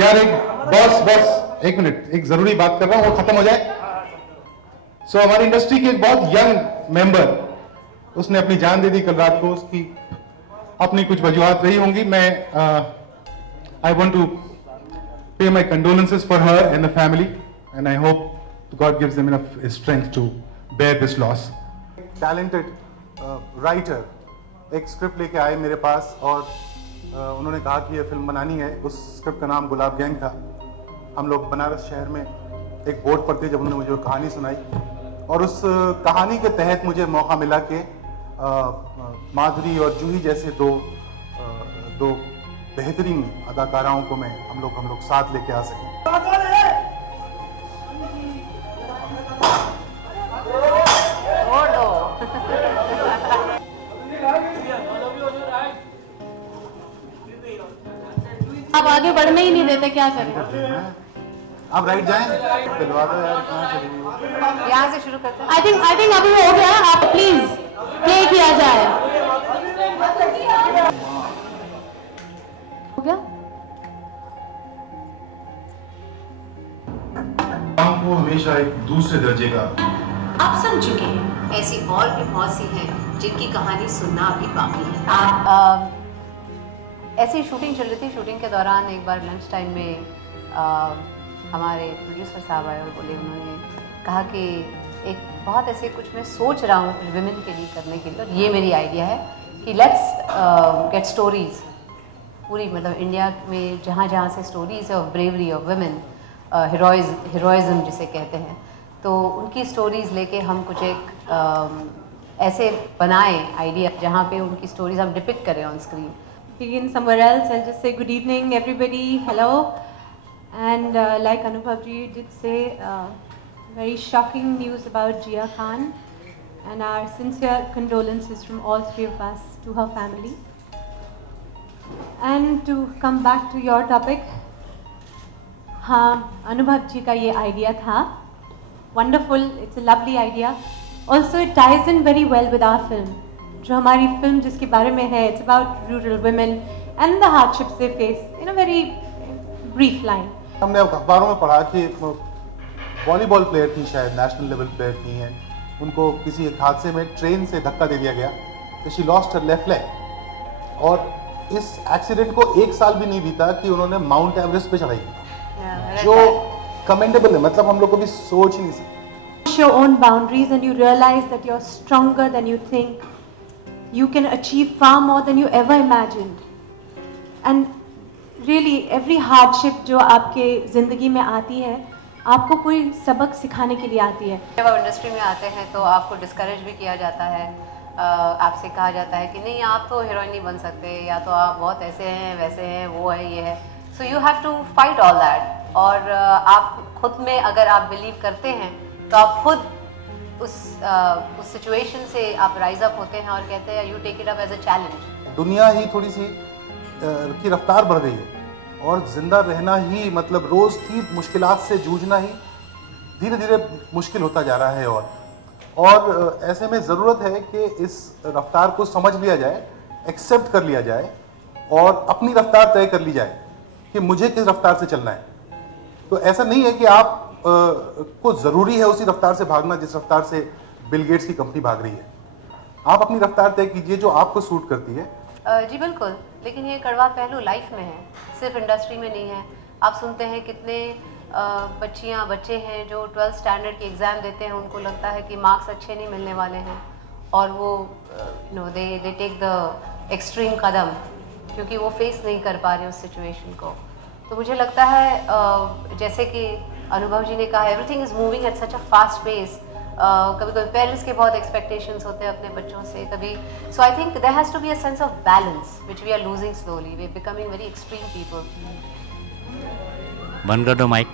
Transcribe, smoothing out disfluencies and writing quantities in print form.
यार बॉस एक मिनट, एक जरूरी बात कर रहा हूँ, वो खत्म हो जाए। हमारी इंडस्ट्री की एक बहुत यंग मेंबर, उसने अपनी जान दे दी कल रात को। उसकी अपनी कुछ वजूहात रही होंगी। मैं I want to pay my condolences for her and the family and I hope God gives them enough strength to bear this loss. Talented writer एक स्क्रिप्ट लेके आए मेरे पास और उन्होंने कहा कि ये फिल्म बनानी है। उस स्क्रिप्ट का नाम गुलाब गैंग था। हम लोग बनारस शहर में एक बोर्ड पर थे जब उन्होंने मुझे कहानी सुनाई और उस कहानी के तहत मुझे मौका मिला कि माधुरी और जूही जैसे दो बेहतरीन अदाकाराओं को हम लोग साथ लेके आ सकें। आप आगे बढ़ने ही नहीं देते, क्या करें? आप राइट जाएं, दिलवा दो यार, कहाँ चली गई? यहाँ से शुरू करते हैं। आई थिंक अभी हो गया। आप प्लीज प्ले किया जाए। हो गया? आपको हमेशा एक दूसरे दर्जे का। आप सुन चुके हैं, ऐसी और भी बहुत सी हैं जिनकी कहानी सुनना अभी बाकी है। आप ऐसी शूटिंग चल रही थी। शूटिंग के दौरान एक बार लंच टाइम में हमारे प्रोड्यूसर साहब आए और बोले, उन्होंने कहा कि एक बहुत ऐसे कुछ मैं सोच रहा हूँ कुछ विमेन के लिए करने के लिए, और ये मेरी आइडिया है कि लेट्स गेट स्टोरीज पूरी, मतलब इंडिया में जहाँ जहाँ से स्टोरीज है of bravery of women, heroism जिसे कहते हैं, तो उनकी स्टोरीज लेके हम कुछ एक ऐसे बनाएं आइडिया जहाँ पे उनकी स्टोरीज हम डिपिक्ट करें on screen. Begin somewhere else. I'll just say good evening, everybody. Hello. And like Anubhav ji did say, very shocking news about Jia Khan, and our sincere condolences from all three of us to her family. And to come back to your topic, हाँ, Anubhav ji का ये idea था. Wonderful. It's a lovely idea. Also, it ties in very well with our film. जो हमारी film जिसके बारे में है, it's about rural women and the hardships they face in a very brief line. हमने अखबारों में पढ़ा कि वॉलीबॉल प्लेयर थी, शायद नेशनल लेवल प्लेयर थी हैं, उनको किसी एक हादसे में ट्रेन से धक्का दे दिया गया तो she lost her left leg, और इस एक्सीडेंट को 1 साल भी नहीं बीता कि उन्होंने माउंट एवरेस्ट पे चढ़ाई, जो कमेंडेबल है। मतलब हम लोग को भी सोच ही नहीं सकते। Your own boundaries and you realize that you're stronger than you think. You can achieve far more than you ever imagined. And really every hardship जो आपके ज़िंदगी में आती है, आपको कोई सबक सिखाने के लिए आती है। जब आप इंडस्ट्री में आते हैं तो आपको डिस्करेज भी किया जाता है, आपसे कहा जाता है कि नहीं आप तो हीरोइन नहीं बन सकते, या तो आप बहुत ऐसे हैं वैसे हैं, वो है ये है। So you have to fight all that. और आप खुद में अगर आप बिलीव करते हैं तो आप खुद उस सिचुएशन से आप राइज अप होते हैं और कहते हैं you take it up as a challenge. दुनिया ही थोड़ी सी की रफ्तार बढ़ गई है और जिंदा रहना ही, मतलब रोज की मुश्किलात से जूझना ही धीरे धीरे मुश्किल होता जा रहा है। और ऐसे में ज़रूरत है कि इस रफ्तार को समझ लिया जाए, एक्सेप्ट कर लिया जाए और अपनी रफ्तार तय कर ली जाए कि मुझे किस रफ्तार से चलना है। तो ऐसा नहीं है कि आप को ज़रूरी है उसी रफ्तार से भागना जिस रफ्तार से बिल गेट्स की कंपनी भाग रही है। आप अपनी रफ्तार तय कीजिए जो आपको सूट करती है। जी बिल्कुल, लेकिन ये कड़वा पहलू लाइफ में है, सिर्फ इंडस्ट्री में नहीं है। आप सुनते हैं कितने बच्चियां बच्चे हैं जो 12th स्टैंडर्ड की एग्ज़ाम देते हैं, उनको लगता है कि मार्क्स अच्छे नहीं मिलने वाले हैं और वो दे टेक द एक्सट्रीम कदम क्योंकि वो फेस नहीं कर पा रहे उस सिचुएशन को। तो मुझे लगता है जैसे कि अनुभव जी ने कहा, everything is moving at such a fast pace. कभी कभी पेरेंट्स के बहुत एक्सपेक्टेशंस होते हैं अपने बच्चों से, कभी so I think there has to be a sense of balance which we are losing slowly. We are becoming very extreme people. बंद कर दो माइक।